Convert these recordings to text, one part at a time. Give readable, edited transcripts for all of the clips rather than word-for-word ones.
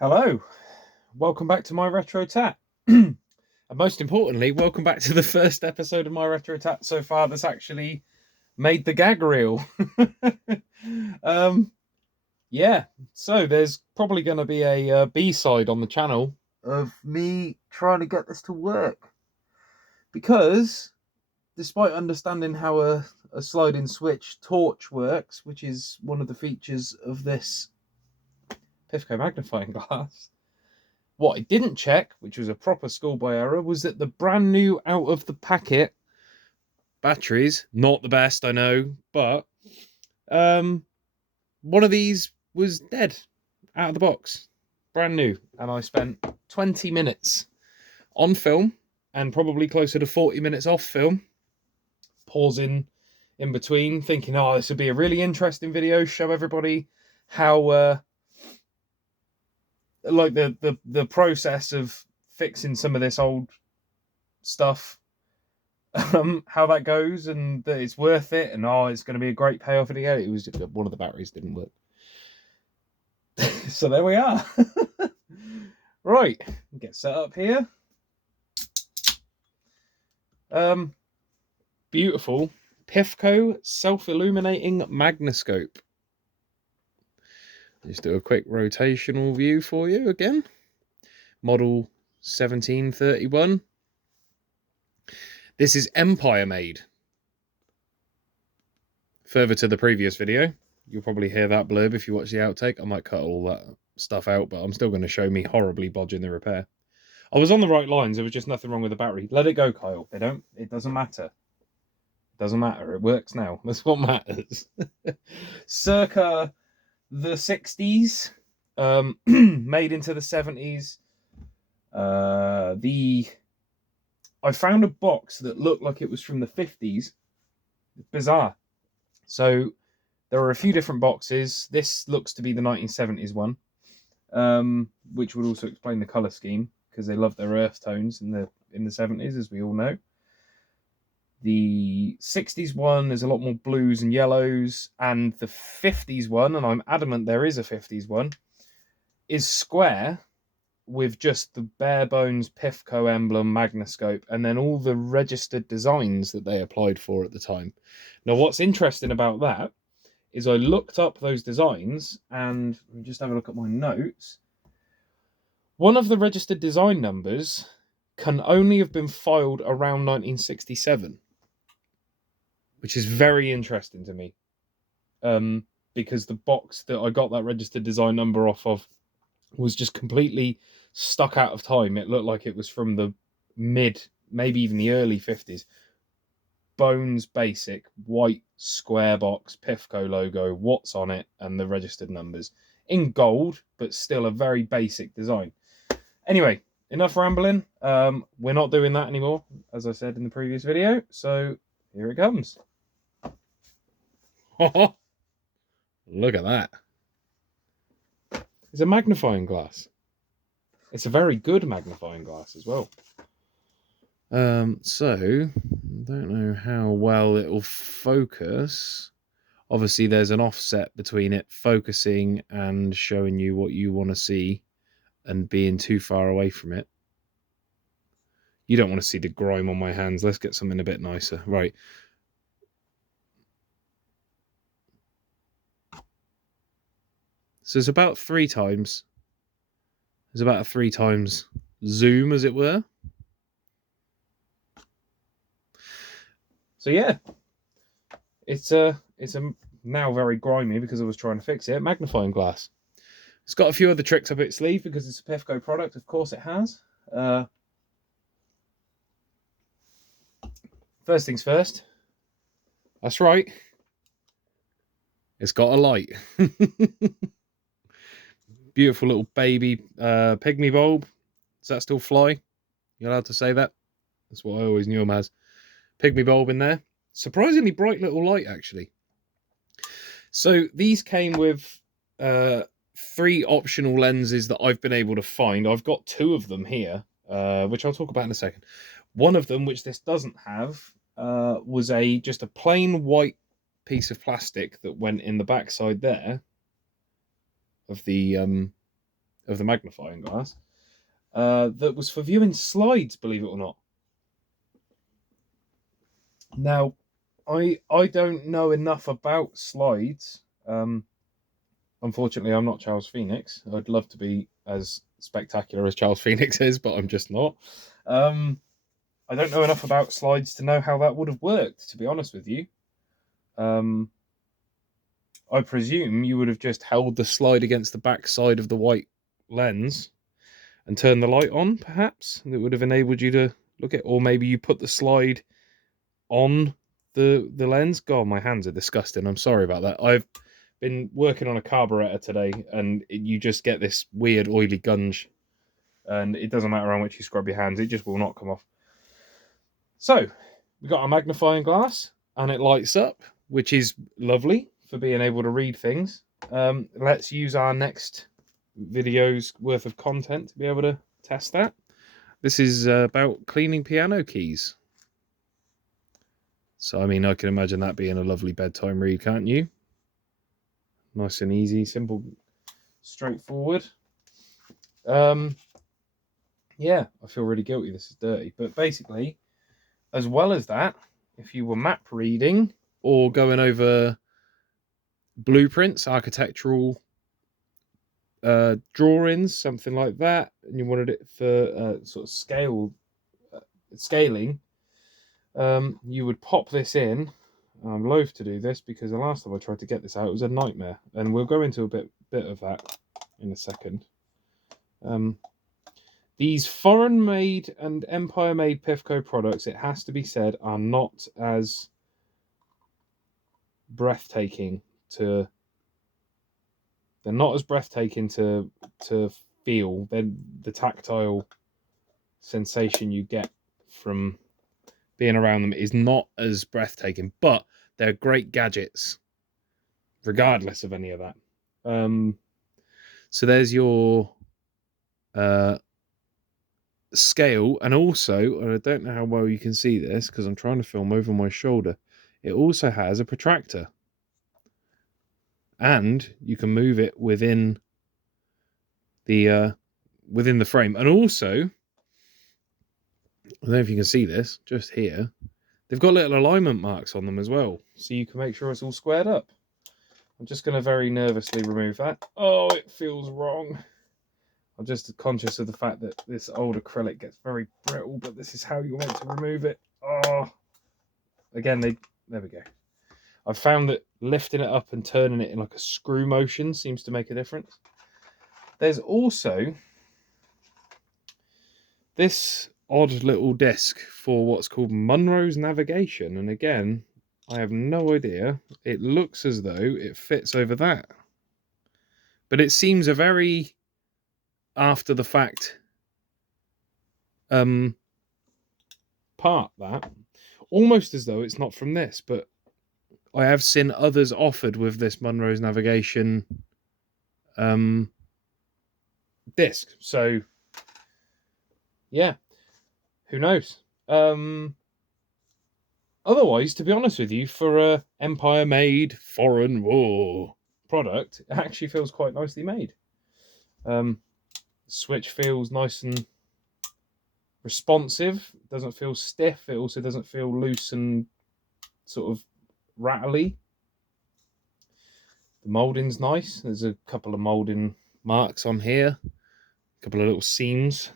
Hello, welcome back to MyRetroTat. And most importantly, welcome back to the first episode of MyRetroTat so far that's actually made the gag reel. um, yeah, so there's probably going to be a B-side on the channel of me trying to get this to work. Because, despite understanding how a sliding switch torch works, which is one of the features of this Pifco magnifying glass, what I didn't check, which was a proper schoolboy error, was that the brand new out of the packet batteries, not the best, I know, but one of these was dead out of the box, brand new, and I spent 20 minutes on film and probably closer to 40 minutes off film, pausing in between, thinking, oh, this would be a really interesting video, show everybody how like the process of fixing some of this old stuff, how that goes, and that it's worth it, and oh, it's going to be a great payoff at the end. It was just, one of the batteries didn't work. So there we are. Right, get set up here. Beautiful Pifco self-illuminating Magnascope. Just do a quick rotational view for you again. Model 1731. This is Empire made. Further to the previous video, you'll probably hear that blurb if you watch the outtake. I might cut all that stuff out, but I'm still going to show me horribly bodging the repair. I was on the right lines. There was just nothing wrong with the battery. Let it go, Kyle. It doesn't matter. It doesn't matter. It works now. That's what matters. Circa the 60s, made into the 70s. I found a box that looked like it was from the 50s. Bizarre. So there are a few different boxes. This looks to be the 1970s one, which would also explain the color scheme, because they love their earth tones in the 70s, as we all know. The 60s one is a lot more blues and yellows, and the 50s one, and I'm adamant there is a 50s one, is square with just the bare bones Pifco emblem Magnascope, and then all the registered designs that they applied for at the time. Now, what's interesting about that is I looked up those designs, and just have a look at my notes. One of the registered design numbers can only have been filed around 1967, which is very interesting to me, because the box that I got that registered design number off of was just completely stuck out of time. It looked like it was from the mid, maybe even the early 50s. Bones basic, white square box, Pifco logo, what's on it, and the registered numbers. In gold, but still a very basic design. Anyway, enough rambling. We're not doing that anymore, as I said in the previous video, so here it comes. Look at that. It's a magnifying glass. It's a very good magnifying glass as well. So, I don't know how well it'll focus. Obviously, there's an offset between it focusing and showing you what you want to see and being too far away from it. You don't want to see the grime on my hands. Let's get something a bit nicer. Right. So it's about 3 times. There's about a 3 times zoom, as it were. So yeah, it's a now very grimy because I was trying to fix it. Magnifying glass. It's got a few other tricks up its sleeve because it's a Pifco product. Of course, it has. First things first. That's right. It's got a light. Beautiful little baby pygmy bulb. Does that still fly? You allowed to say that? That's what I always knew them as. Pygmy bulb in there. Surprisingly bright little light, actually. So these came with 3 optional lenses that I've been able to find. I've got 2 of them here, which I'll talk about in a second. One of them, which this doesn't have, was just a plain white piece of plastic that went in the backside there of the of the magnifying glass that was for viewing slides, believe it or not. Now, I don't know enough about slides. Unfortunately, I'm not Charles Phoenix. I'd love to be as spectacular as Charles Phoenix is, but I'm just not. I don't know enough about slides to know how that would have worked, to be honest with you. I presume you would have just held the slide against the back side of the white lens and turned the light on, perhaps. That would have enabled you to look at, or maybe you put the slide on the lens. God, my hands are disgusting. I'm sorry about that. I've been working on a carburetor today, and you just get this weird oily gunge, and it doesn't matter how much you scrub your hands, it just will not come off. So we got our magnifying glass, and it lights up, which is lovely for being able to read things. Let's use our next video's worth of content to be able to test that. This is about cleaning piano keys. So, I mean, I can imagine that being a lovely bedtime read, can't you? Nice and easy, simple, straightforward. Yeah, I feel really guilty. This is dirty. But basically, as well as that, if you were map reading or going over blueprints, architectural drawings, something like that, and you wanted it for sort of scaling, you would pop this in. I'm loath to do this because the last time I tried to get this out, it was a nightmare, and we'll go into a bit of that in a second. These foreign-made and Empire-made Pifco products, it has to be said, are not as breathtaking to. They're not as breathtaking to feel. Then the tactile sensation you get from being around them is not as breathtaking, but they're great gadgets, regardless of any of that. So there's your scale, and also, and I don't know how well you can see this because I'm trying to film over my shoulder, it also has a protractor, and you can move it within the frame. And also, I don't know if you can see this just here, they've got little alignment marks on them as well, so you can make sure it's all squared up. I'm just going to very nervously remove that. Oh, it feels wrong. I'm just conscious of the fact that this old acrylic gets very brittle, but this is how you want to remove it. Oh, again, there we go. I've found that lifting it up and turning it in like a screw motion seems to make a difference. There's also this odd little disc for what's called Monroe's navigation, and again, I have no idea. It looks as though it fits over that, but it seems a very after the fact part, that almost as though it's not from this, but I have seen others offered with this Monroe's navigation disc, so yeah, who knows. Otherwise, to be honest with you, for a Empire made foreign war product, it actually feels quite nicely made. Switch feels nice and responsive. It doesn't feel stiff. It also doesn't feel loose and sort of rattly. The moulding's nice. There's a couple of moulding marks on here, a couple of little seams.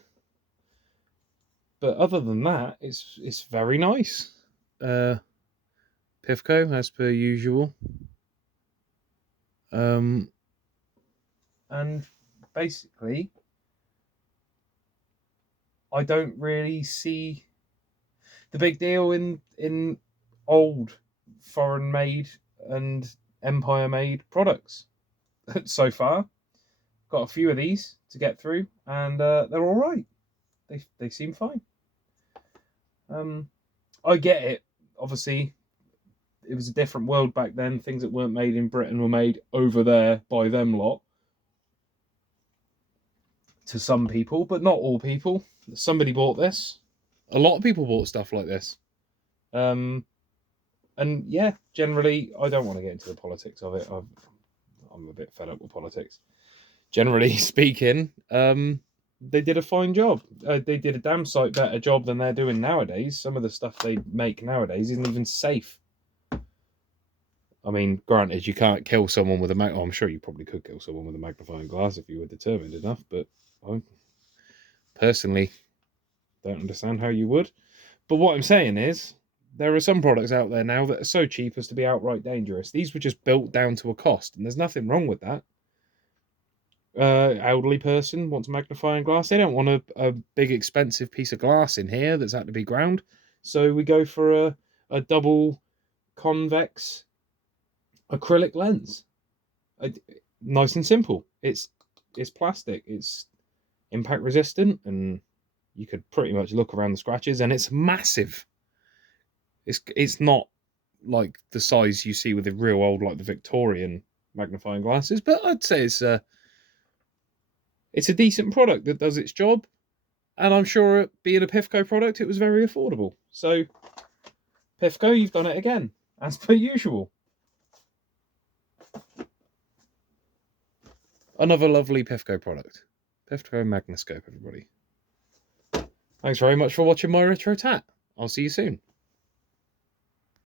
But other than that, it's very nice. Pifco, as per usual. And basically, I don't really see the big deal in old foreign made and Empire made products so far. Got a few of these to get through, and they're all right. They seem fine. I get it. Obviously, it was a different world back then. Things that weren't made in Britain were made over there by them lot. To some people, but not all people. Somebody bought this. A lot of people bought stuff like this. And yeah, generally, I don't want to get into the politics of it. I'm a bit fed up with politics. generally speaking, they did a fine job. They did a damn sight better job than they're doing nowadays. Some of the stuff they make nowadays isn't even safe. I mean, granted, you can't kill someone with a oh, I'm sure you probably could kill someone with a magnifying glass if you were determined enough, but I personally don't understand how you would. But what I'm saying is, there are some products out there now that are so cheap as to be outright dangerous. These were just built down to a cost, and there's nothing wrong with that. Elderly person wants a magnifying glass. They don't want a big expensive piece of glass in here that's had to be ground. So we go for a double convex acrylic lens. Nice and simple. It's plastic. It's impact resistant, and you could pretty much look around the scratches, and it's massive. It's not like the size you see with the real old, like the Victorian magnifying glasses, but I'd say it's a decent product that does its job, and I'm sure being a Pifco product, it was very affordable. So, Pifco, you've done it again, as per usual. Another lovely Pifco product. Pifco Magnascope, everybody. Thanks very much for watching my retro tat. I'll see you soon.